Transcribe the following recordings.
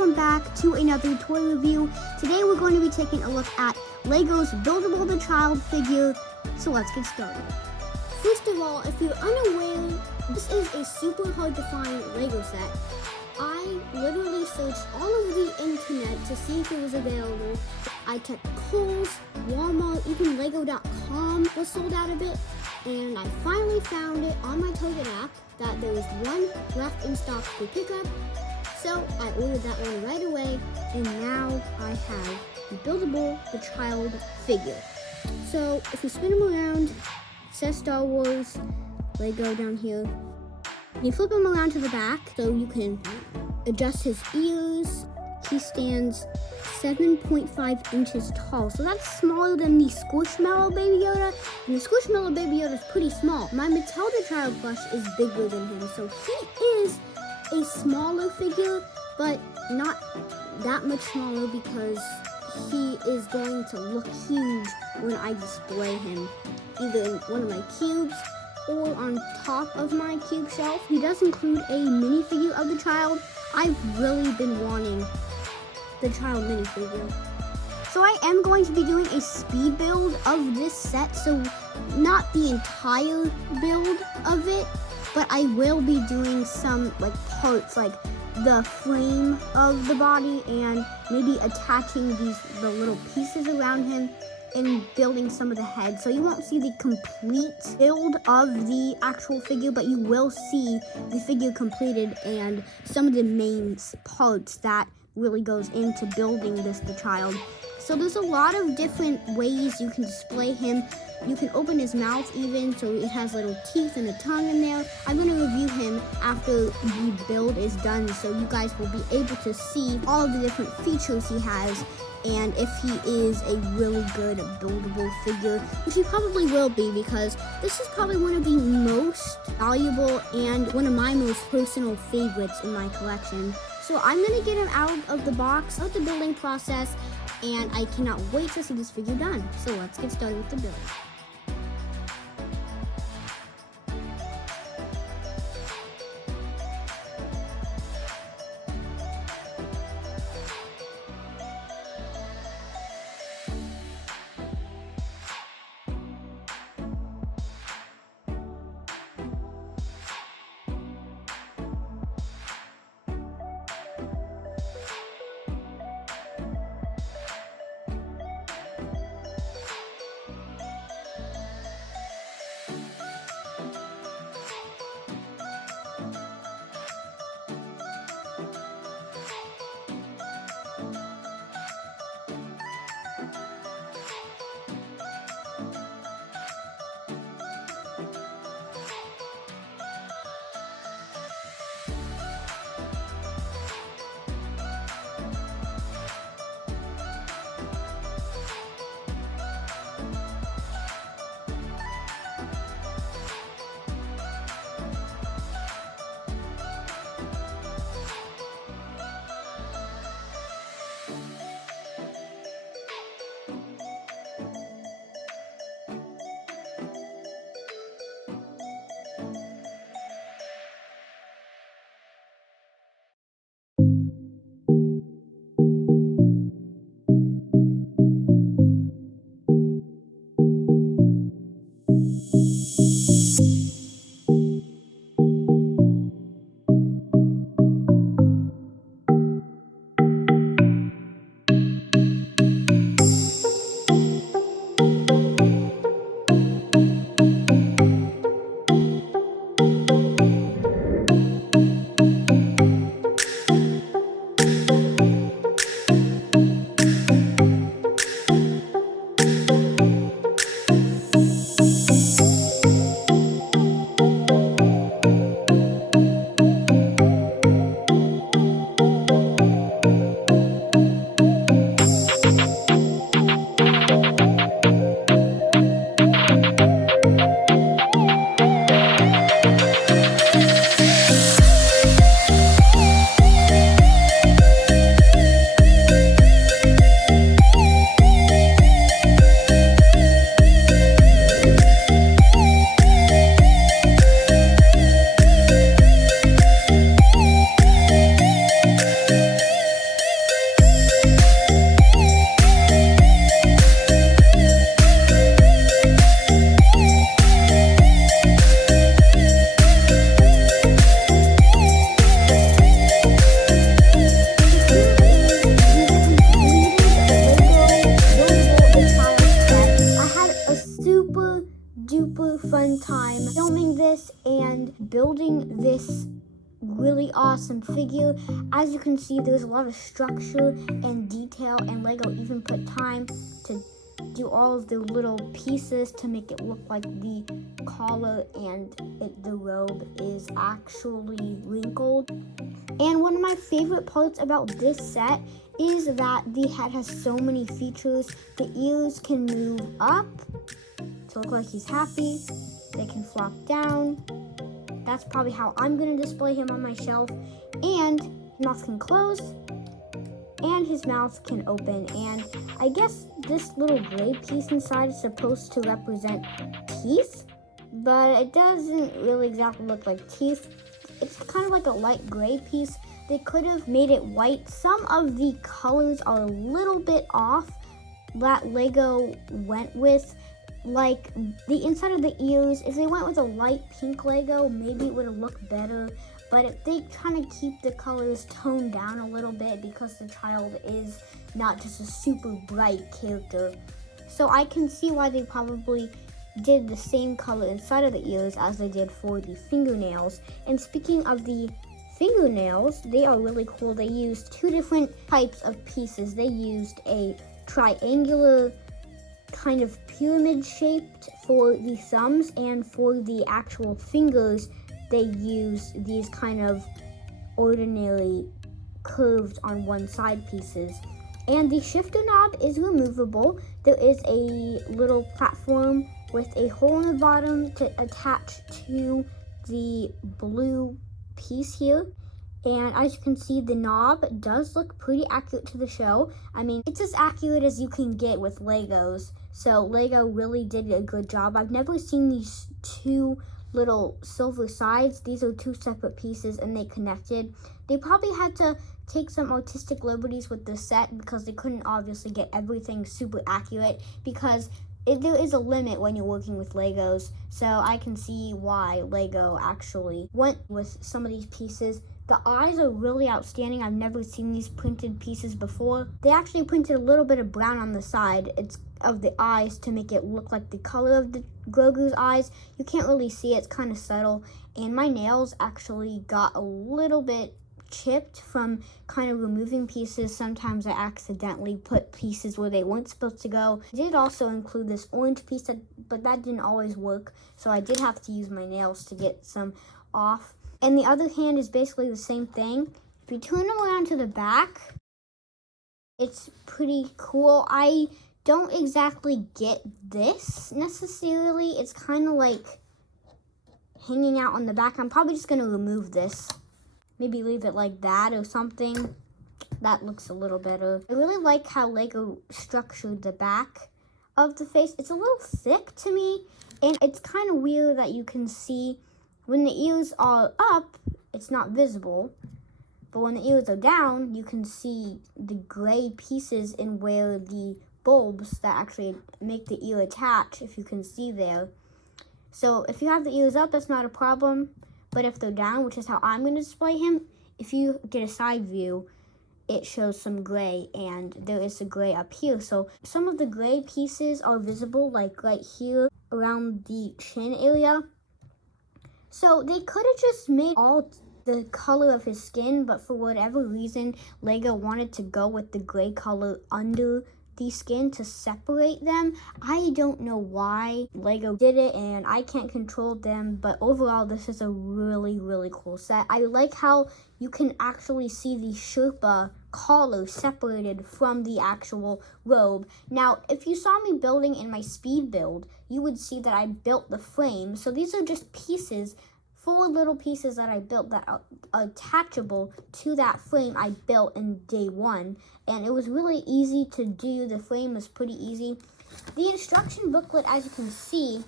welcome back to another toy review. Today we're going to be taking a look at Lego's Buildable the Child figure, so let's get started. First of all, if you're unaware, this is a super hard to find Lego set. I literally searched all over the internet to see if it was available. I checked Kohl's, Walmart, even Lego.com was sold out of it, and I finally found it on my Target app that there was one left in stock for pickup. So I ordered that one right away, and now I have the Buildable the Child figure. So if you spin him around, it says Star Wars, Lego down here. You flip him around to the back so you can adjust his ears. He stands 7.5 inches tall, so that's smaller than the Squishmallow Baby Yoda, and the Squishmallow Baby Yoda is pretty small. My Mattel the Child plush is bigger than him, so he is a smaller figure, but not that much smaller because he is going to look huge when I display him, either in one of my cubes or on top of my cube shelf. He does include a minifigure of the child. I've really been wanting the child minifigure. So I am going to be doing a speed build of this set, so not the entire build of it, but I will be doing some parts like the frame of the body and maybe attaching the little pieces around him and building some of the head. So you won't see the complete build of the actual figure, but you will see the figure completed and some of the main parts that really goes into building the child. So there's a lot of different ways you can display him. You can open his mouth even, so it has little teeth and a tongue in there. I'm going to review him after the build is done, so you guys will be able to see all the different features he has and if he is a really good buildable figure, which he probably will be, because this is probably one of the most valuable and one of my most personal favorites in my collection. So I'm going to get him out of the box, out the building process, and I cannot wait to see this figure done. So let's get started with the build. time filming this and building this really awesome figure. As you can see, there's a lot of structure and detail, and Lego even put time to do all of the little pieces to make it look like the collar and the robe is actually wrinkled. And one of my favorite parts about this set is that the head has so many features. The ears can move up to look like he's happy. They can flop down. That's probably how I'm going to display him on my shelf. And his mouth can close. And his mouth can open. And I guess this little gray piece inside is supposed to represent teeth. But it doesn't really exactly look like teeth. It's kind of like a light gray piece. They could have made it white. Some of the colors are a little bit off that Lego went with. Like the inside of the ears, if they went with a light pink Lego, maybe it would have looked better. But if they kind of keep the colors toned down a little bit, because the child is not just a super bright character. So I can see why they probably did the same color inside of the ears as they did for the fingernails. And speaking of the fingernails, they are really cool. They used two different types of pieces. They used a triangular kind of pyramid shaped for the thumbs, and for the actual fingers they use these kind of ordinary curved on one side pieces. And the shifter knob is removable. There is a little platform with a hole in the bottom to attach to the blue piece here. And as you can see, the knob does look pretty accurate to the show. I mean, it's as accurate as you can get with Legos. So Lego really did a good job. I've never seen these two little silver sides. These are two separate pieces and they connected. They probably had to take some artistic liberties with this set because they couldn't obviously get everything super accurate, because there is a limit when you're working with Legos. So I can see why Lego actually went with some of these pieces. The eyes are really outstanding. I've never seen these printed pieces before. They actually printed a little bit of brown on the side of the eyes to make it look like the color of the Grogu's eyes. You can't really see it. It's kind of subtle. And my nails actually got a little bit chipped from kind of removing pieces. Sometimes I accidentally put pieces where they weren't supposed to go. I did also include this orange piece, but that didn't always work. So I did have to use my nails to get some off. And the other hand is basically the same thing. If you turn them around to the back, it's pretty cool. I don't exactly get this necessarily. It's kind of like hanging out on the back. I'm probably just going to remove this. Maybe leave it like that or something. That looks a little better. I really like how Lego structured the back of the face. It's a little thick to me, and it's kind of weird that you can see when the ears are up, it's not visible. But when the ears are down, you can see the gray pieces in where the bulbs that actually make the ear attach, if you can see there. So if you have the ears up, that's not a problem. But if they're down, which is how I'm going to display him, if you get a side view, it shows some gray, and there is a gray up here. So some of the gray pieces are visible, like right here around the chin area. So they could have just made all the color of his skin, but for whatever reason, Lego wanted to go with the gray color under the skin to separate them. I don't know why Lego did it, and I can't control them, but overall this is a really, really cool set. I like how you can actually see the Sherpa collar separated from the actual robe. Now, if you saw me building in my speed build, you would see that I built the frame. So these are just pieces, 4 little pieces that I built that are attachable to that frame I built in day 1. And it was really easy to do. The frame was pretty easy. The instruction booklet, as you can see,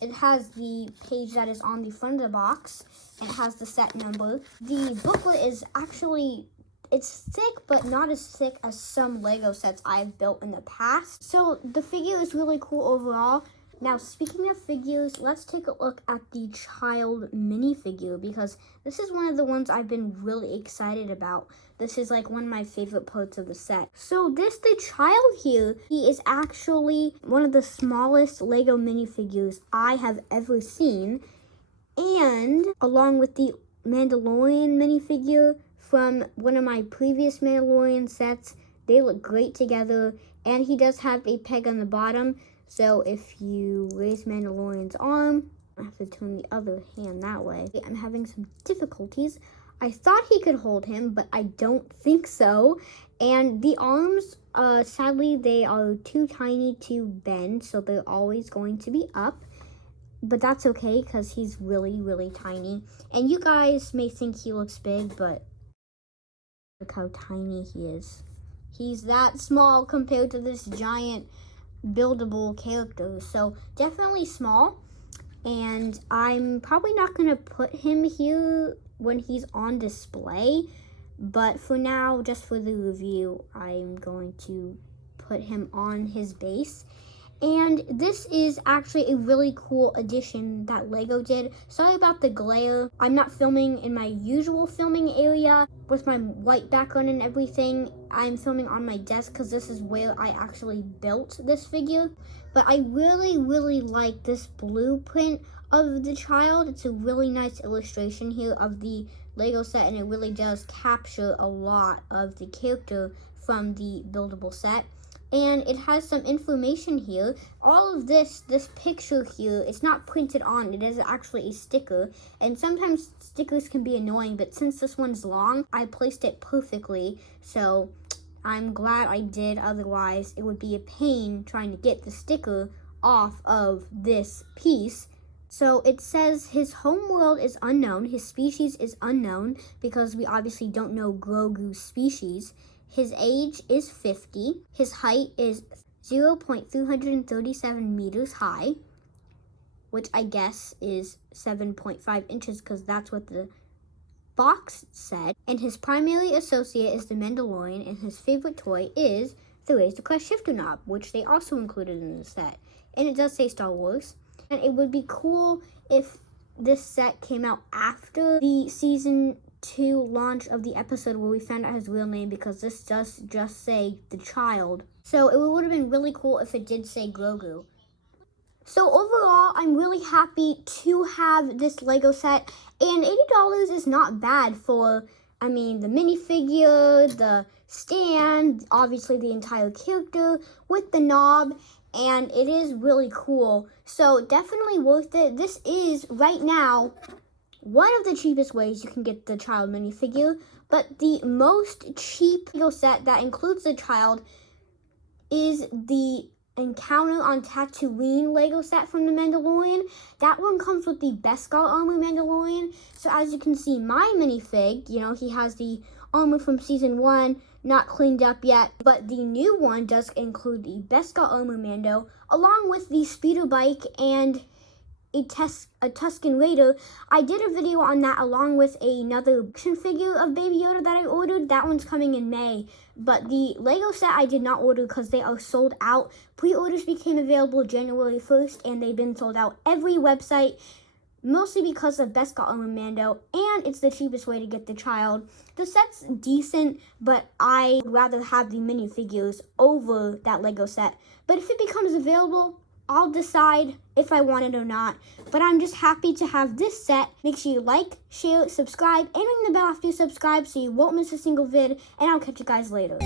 it has the page that is on the front of the box, and it has the set number. The booklet is actually, it's thick, but not as thick as some Lego sets I've built in the past. So the figure is really cool overall. Now, speaking of figures, let's take a look at the child minifigure, because this is one of the ones I've been really excited about. this is like one of my favorite parts of the set. So the child here, he is actually one of the smallest Lego minifigures I have ever seen. And along with the Mandalorian minifigure from one of my previous Mandalorian sets, they look great together. And he does have a peg on the bottom. So if you raise Mandalorian's arm, I have to turn the other hand that way. I'm having some difficulties. I thought he could hold him, but I don't think so. And the arms, sadly, they are too tiny to bend, so they're always going to be up. But that's okay, because he's really, really tiny. And you guys may think he looks big, but look how tiny he is. He's that small compared to this giant buildable character. So definitely small. And I'm probably not going to put him here when he's on display. But for now, just for the review, I'm going to put him on his base. And this is actually a really cool addition that Lego did. Sorry about the glare. I'm not filming in my usual filming area with my white background and everything. I'm filming on my desk because this is where I actually built this figure. But I really, really like this blueprint of the child. It's a really nice illustration here of the Lego set, and it really does capture a lot of the character from the buildable set. And it has some information here. All of this picture here, it's not printed on. It is actually a sticker. And sometimes stickers can be annoying, but since this one's long, I placed it perfectly. So I'm glad I did. Otherwise, it would be a pain trying to get the sticker off of this piece. So it says his home world is unknown. His species is unknown because we obviously don't know Grogu's species. His age is 50. His height is 0.337 meters high, which I guess is 7.5 inches because that's what the box said. And his primary associate is the Mandalorian, and his favorite toy is the Raise the Crest shifter knob, which they also included in the set. And it does say Star Wars. And it would be cool if this set came out after the season 2 launch of the episode where we found out his real name, because this does just say the child. So it would have been really cool if it did say Grogu. So overall, I'm really happy to have this Lego set, and $80 is not bad for, the minifigure, the stand, obviously the entire character with the knob, and it is really cool. So definitely worth it. This is, right now, one of the cheapest ways you can get the child minifigure, but the most cheap Lego set that includes the child is the Encounter on Tatooine Lego set from the Mandalorian. That one comes with the Beskar armor Mandalorian. So as you can see, my minifig, he has the armor from season 1, not cleaned up yet, but the new one does include the Beskar armor Mando, along with the speeder bike and a Tusken Raider. I did a video on that along with another action figure of Baby Yoda that I ordered. That one's coming in May. But the Lego set I did not order because they are sold out. Pre-orders became available January 1st, and they've been sold out every website, mostly because of Beskar armor Mando, and it's the cheapest way to get the child. The set's decent, but I would rather have the minifigures over that Lego set. But if it becomes available, I'll decide if I want it or not. But I'm just happy to have this set. Make sure you like, share, subscribe, and ring the bell after you subscribe so you won't miss a single vid. And I'll catch you guys later.